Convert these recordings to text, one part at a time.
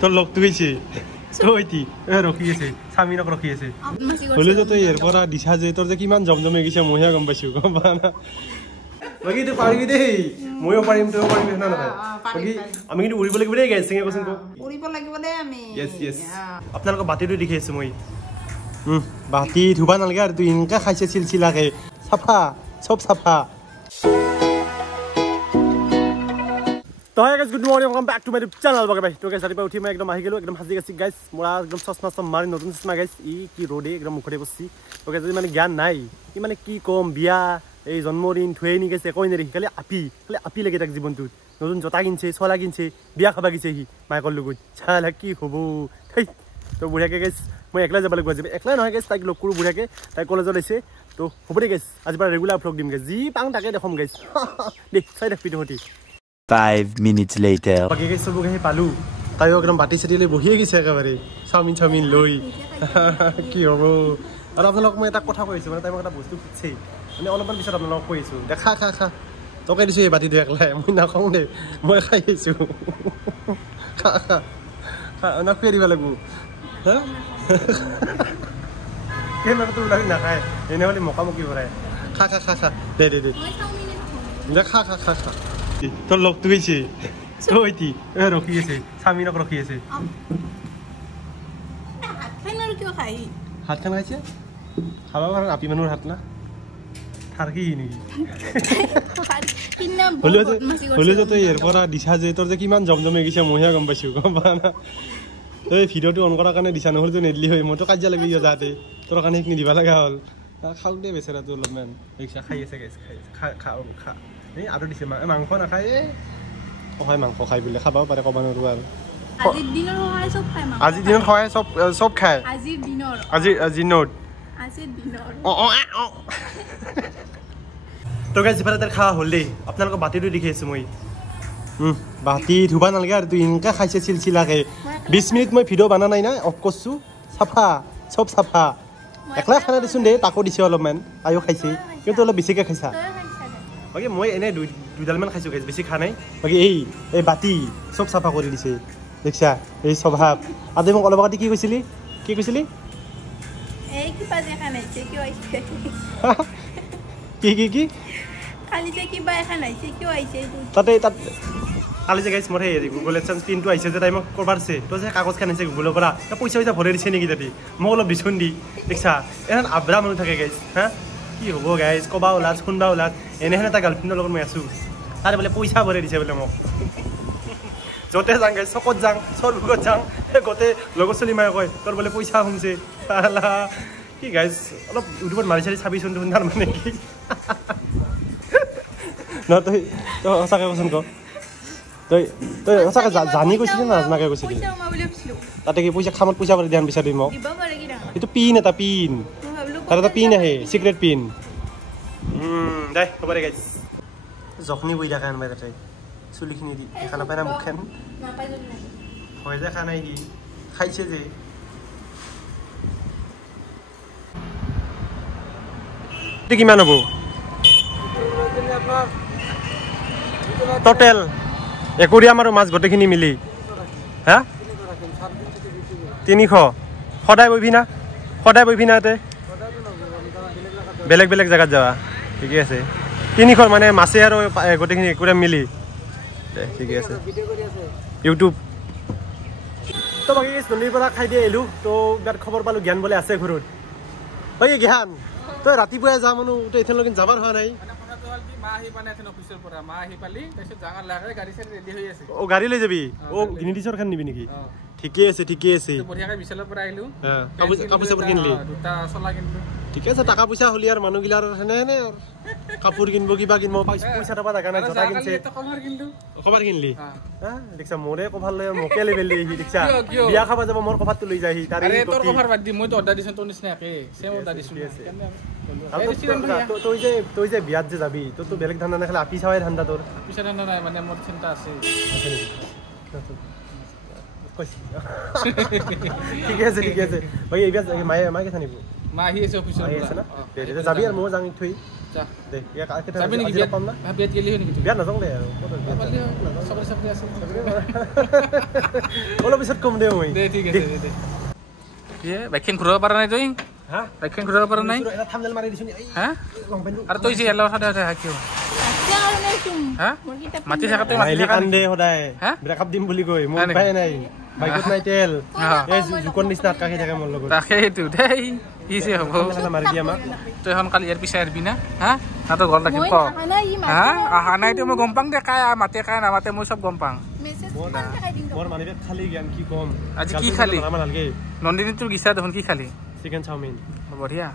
তোর লোক তুইছে তোইতি রখি আছে স্বামীনক রখি আছে হলে তো তুই এর পরা দিছা যে তোর যে কিমান জমজমে গিছে মইয়া গম পাইছো গম পা না বাকি তো পারিবি দেই মইও পাৰিম তুইও পাৰিবি না না বাকি আমি কিন্তু উৰিব লাগিব দেই গাইছ সিংহে কৈছন কো উৰিব লাগিব দেই আমি ইয়েস আপোনালোক বাতিটো দেখি আছে মই বাতি ধুবা নালগে আৰু তুই ইনকা খাইছে সিলসিলাকে সাফা সব সাফা तो है guys good morning welcome back to my channel बगे भाई तो गाइस रातिपुৱা উঠি মই একদম আহি গলো একদম হাজি গাছি গাইস মোৰা একদম চশমা মাৰি নতুন চশমা গাইস ই কি ৰডে একদম মুখৰে বসছি তো গাইস মানে জ্ঞান নাই কি মানে কি কম বিয়া এই জন্মদিন থৈ নি গেছে কই নেৰি খালি আপি লাগে তাক জীৱনটোত নতুন জতা কিনছে ছলা কিনছে বিয়া খাবা গিছে হি মাইকৰ লগত চালা কি হ'ব তো বুঢ়াকে গাইস মই একলা যাব লাগিব আজি একলা নহয় গাইস তাইক লগ কৰো বুঢ়াকে তাই কলেজত আছে তো হ'ব দে গাইস আজি পৰা ৰেগুলাৰ ভ্লগ দিম গাইস জি পাং তাকে দেখম গাইস দেখ চাই দেখ ভিডিঅ'টি 5 minutes later. বাকি গাইস সব গাই পালু তাইও একদম বাটি সেটিলে বহিয়ে গিছে একেবারে চাওমিন লই কি হবো আৰু আপোনালোক মই এটা কথা কৈছো মানে তাই মোক এটা বস্তু খুঁজছে মানে অলপমান পিছত আপোনালোক কৈছো দেখা খা তোকে দিছো এই বাটি দুই একলাই মই নাখাওঁ দে মই খাই আছো খা না খুৱাই দিব লাগিব হা কেমেৰাটো ওলাই নাখায় এনে হ'লে মকামকি ভৰাই খা দে দেখা খা তোর লোক তুইছে তোইতি রখি আছে স্বামীনক রখি আছে হাত খান খাইছে খাবা পারেন আপি মানুষ হাত না থার কি নাকি হলে তো তুই এর পরা দিছা যে তোর যে কিমান জমজমে গিছে মইয়া গম পাইছো গম পা না এই ভিডিঅ'টো অন কৰাৰ কাৰণে দিছা নহ'লে তো নেদলি হয় মইতো কাজিয়া লাগি গিয়ে যাতে তোৰ কাৰণে সেইখিনি দিব লগা হ'ল খাওক দে বেচেৰাটো অলপমান দেখিছা খাই আছে গাইছ খা এই আৰু দিছে মাংস নাখায় হয় মাংস খাই বোলে খাব পাৰে ক'ব নোৱাৰো আৰু আজিৰ দিনত হয় চব খায় তো গাইছ যিফালে তাৰ খোৱা হ'ল দেই আপোনালোকৰ বাতিটো দেখি আছো মই বাতি ধুবা নালাগে আৰু তুই ইনকা খাইছে সিলসিলাকে 20 মিনিট মই ভিডিঅ' বনা নাই না অফ কৰিছো চাফা চব চাফা একলা খানা দিছোন দে তাকো দিছে অলপমান তাইও খাইছে কিন্তু অলপ বেছিকৈ খাইছা বাকি মই এনে দুডালমান খাইছো গাইছ বেছি খা নাই বাকি এই বাতি চব চাফা কৰি দিছে দেখছা এই স্বভাৱ আজি মোক অলপ আগতে কি কৈছিলি এই কি পাজে খানাইছে কি আইছে কি খালি যে কি বাই খানাইছে কি আইছে তাত কালি যে গাইছ মোৰ সেই গুগল এডচেন্স পিনটো আহিছে যে তাই মোক কৰবাৰছে তো যে কাগজ খানিছে গুগলৰ পৰা পইচা ভৰাই দিছে নেকি তাতে মোক অলপ দিছোন দি দেখছা এখন আব্ৰা মানুহ থাকে গাইছ হা কি হ'ব গাইছ কবা ওলাত শুনবা ওলাত এনেহেন এটা গাৰ্লফ্ৰেণ্ডৰ লগত মই আছো তাৰে বোলে পইচা ভৰাই দিছে বোলে মোক য'তে যাং গাইছ চকত যাং চৰবুকত যাং গোটেই লগৰ ছোৱালী মায়ে কয় তোৰ বোলে পইচা সোমছে কি গাইছ অলপ ইউটিউবত মাৰি চাৰি চাবিচোন দেখোন তাৰ মানে কি ন তই সঁচাকৈ কচোন ক তই সঁচাকৈ জানি কৈছিলি না নাজানাকৈ কৈছিলি তাতে কি পইচা খামত পইচা ভৰাই দিয়ান বিচাৰি মোক এইটো পিন এটা পিন তাৰ এটা পিন আহে চিক্ৰেট পিন দে হ'ব দে গাইছ জখনি বহি থাকে আনবাই তাতে চুলিখিনি দি দেখা নাপায় না মুখখন হয় যে খা নাই সি খাইছে যে কিমান হ'ব টোটেল একুৰিয়াম আৰু মাছ গোটেইখিনি মিলি হা 300 সদায় বহিবি না ইয়াতে বেলেগ জেগাত যাবা ঠিকে আছে 300 মানে মাছে আৰু গোটেইখিনি একুৰিয়াম মিলি দে ঠিকে আছে ইউটিউব তো বাকী নদীৰ পৰা খাই দিয়ে আহিলোঁ তো ইয়াত খবৰ পালোঁ জ্ঞান বোলে আছে ঘৰত বাকী জ্ঞান তই ৰাতিপুৱাই যা মানুহ তই এতিয়ালৈকে যাবাৰ হোৱা নাই গাড়ী লৈ যাবি নিদিছৰ খান নিবি নেকি ঠিকে আছে কাপোৰ চাপোৰ কিনিলি ঠিকে আছে টাকা পইচা হলি আৰু মানুহগিলাৰ সেনে কাপোৰ কিনিব কিবা কিনিব পইচা টকা জাগা নাই জোতা কিনছে কভাৰ কিনলি দেখছা মোৰে কভাৰ লৈ মোকে লেভেল দি দেখছা বিয়া খাব যাব মোৰ কভাৰটো লৈ যায় তই যে বিয়াত যে যাবি তোৰতো বেলেগ ধান্দা নাখালে আপি চাৱাই ধান্দা তোৰ ঠিকে আছে বাকী এইবাৰ মায়ে কথা নিব যাবি আৰু ময়ো যাং থৈ যা দে ইয়া কাকে যাবি নেকি বিয়াত পাম না বিয়াত গেলি হয় নেকি বিয়া নাযাওঁ দে আৰু সবৰে সবৰে আছে অলপ পিছত কম দে মই দে ঠিক আছে দে ইয়ে বাইকখন ঘূৰাব পৰা নাই তই হা বাইকখন ঘূৰাব পৰা নাই এটা থামনেল মাৰি দিছো হা আৰু তই যে এলা কথা দেখা কিয় হা মাটি থাকা তই মাটি থাকা কান্দে সদায় হা ব্ৰেকআপ দিম বুলি কয় মোৰ উপায় নাই বাইকত নাই তেল এই জুকন নিচিনা কাকি থাকে মোৰ লগত তাকেইতো দেই কি যে হ'ব মাৰি দিয়া আমাক তই এখন কালি ইয়াৰ পিছে আহিবি না হা তাতো ঘৰ ৰাখিম ক হা আহা নাইতো মই গম পাং দে কাই মাতে কাই নামাতে মই চব গম পাং মোৰ মানে খালি জ্ঞান কি কম আজি কি খালি নালাগে নন্দিনী তোৰ গিছা দেখোন কি খালি চিকেন চাওমিন বঢ়িয়া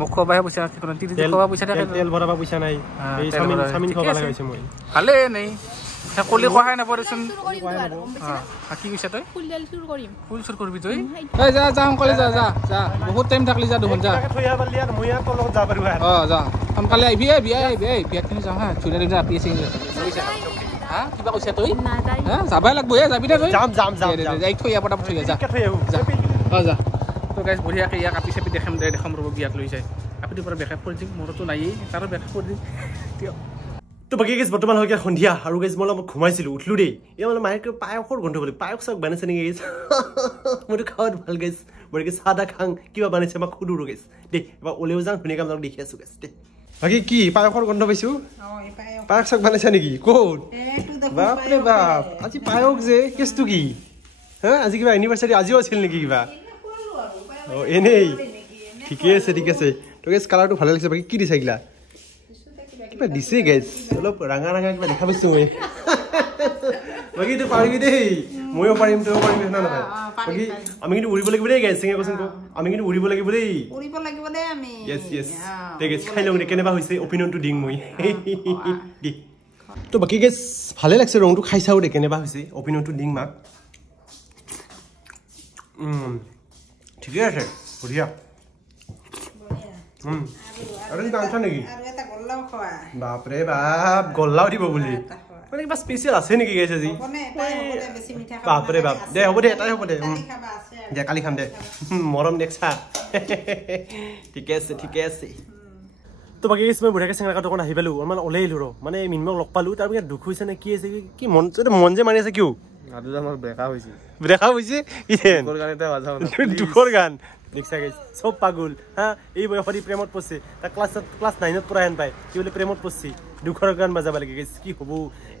মোক খোৱাবাহে পইচা কোনো তিৰি খোৱা পইচা থাকে তেল ভৰাব পইচা নাই এই চাওমিন চাওমিন খাব লগা হৈছে মই ভালে নাই কলি খোৱাই নপৰেচোন কি কৈছা তই ফুল চুৰ কৰিবি তই যা যা সোনকালে যা যা যা বহুত টাইম থাকলি যা দেখোন যা যা সোনকালে আহিবি বিয়াতখিনি যাওঁ হা চুৰি দিম যা আপি আছে হা কিবা কৈছা তই হা যাবাই লাগব যাবি দে তই যাই থৈ আহ পটাপট থৈ যা যা তো গাইজ বঢ়িয়াকৈ ইয়াক আপি চাপি দেখাম ৰ'ব বিয়াক লৈ যায় আপুনিৰ পৰা বেকআপ কৰি দিম মোৰতো নায়েই তাৰো বেকআপ কৰি দিম তো বাকী গেছ বৰ্তমান হৈ সন্ধিয়া আৰু গেছ মই অলপ ঘুমাইছিলোঁ উঠিলো দেই এয়া মানে মায়ে পায়সৰ গোন্ধ বুলি পায়স চাওক বনাইছে নেকি গেছ মইতো খাওয়াত ভাল গেছ বৰকে চাহ তাহ খাং কিবা বনাইছে আমাক সুধো গেছ দেই এবাৰ ওলেও যাওঁ ধুনীয়াকৈ আপোনালোক দেখি আছোঁ গেছ দেই বাকী কি পায়সৰ গোন্ধ পাইছোঁ পায়স চাওক বনাইছা নেকি ক'ত বাপৰে বাপ আজি পায়স যে কেছটো কি হা আজি কিবা এনিভাৰ্চাৰী আজিও আছিল নেকি কিবা অঁ এনেই ঠিকে আছে তো গেছ কালাৰটো ভালে লাগিছে বাকী কি দিছে এইগিলা কিবা দিছে গেছ অলপ ৰাঙা ৰাঙা কিবা দেখা পাইছোঁ মই বাকী তই পাৰিবি দেই ময়ো পাৰিম তইও পাৰিবি না নহয় বাকী আমি কিন্তু উৰিব লাগিব দেই গেছ চিঙে কৈছোন আমি কিন্তু উৰিব লাগিব দেই য়েছ য়েছ দে গেছ খাই লওঁ দে কেনেবা হৈছে অপিনিয়নটো দিম মই দি তো বাকী গেছ ভালে লাগিছে ৰংটো খাই চাওঁ দে কেনেবা হৈছে অপিনিয়নটো দিম মাক ঠিকে আছে বঢ়িয়া আৰু কিবা আনছা নেকি বাপৰে বাপ গল্লাও দিব বুলি মানে কিবা স্পেচিয়েল আছে নেকি গেছ আজি বাপৰে বাপ দে হ'ব দে এটাই হ'ব দে দে কালি খাম দে মৰম দেখছা ঠিকে আছে তো বাকী মই বঢ়িয়াকৈ চেঙেৰা দোকান আহি পালোঁ অলপমান ওলাই আহিলোঁ ৰ মানে মিনমক লগ পালোঁ তাৰপিছত দুখ হৈছে নে কি হৈছে কি মন যে মাৰি আছে কিয় ব্ৰেকআপ হৈছে দুখৰ গান দেখছা গেছ চব পাগল হা এই বয়সত প্ৰেমত পৰছে তাৰ ক্লাছ 9ত পৰা হেন পায় কি বোলে প্ৰেমত পৰছি দুখৰ গান বাজাব লাগে গেছ কি হ'ব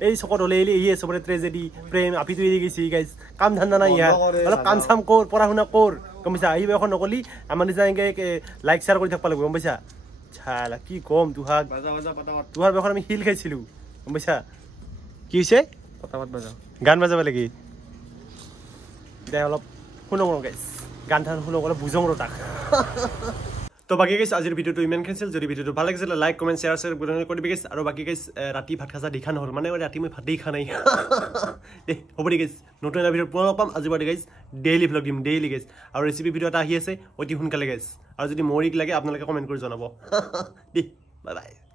এই চকত ওলাই আহিলে ইয়ে চবৰে ট্ৰেজেডি প্ৰেম আপিটো এৰি গৈছে গাইছ কাম ধান্দা নাই ইয়াৰ অলপ কাম চাম কৰ পঢ়া শুনা কৰ গম পাইছা এই বয়সত নকলি আমাৰ নিচিনা এনেকৈ লাইক শ্বেয়াৰ কৰি থাকিব লাগিব গম পাইছা চালা কি কম তোহাৰ বয়সত আমি শিল খাইছিলোঁ গম পাইছা কি হৈছে গান বাজাব লাগে দে অলপ শুনক ৰ গাইছ গান ধান শুনক অলপ বুজং ৰ তাক তো বাকী গাইছ আজিৰ ভিডিঅ'টো ইমান খেলিছিল যদি ভিডিঅ'টো ভাল লাগিছিলে লাইক কমেণ্ট শ্বেয়াৰ কৰি দিবি গাইছ আৰু বাকী গাইছ ৰাতি ভাত খাজা দেখা নহ'ল মানে ৰাতি মই ভাতেই খোৱা নাই দে হ'ব দে গাইছ নতুন এটা ভিডিঅ'ত পুনৰ লগ পাম আজিৰ বাৰে গাইছ ডেইলি ভ্লগ দিম ডেইলি গাইছ আৰু ৰেচিপি ভিডিঅ' এটা আহি আছে অতি সোনকালে গাইছ আৰু যদি মৰিক লাগে আপোনালোকে কমেণ্ট কৰি জনাব দেই বাই বাই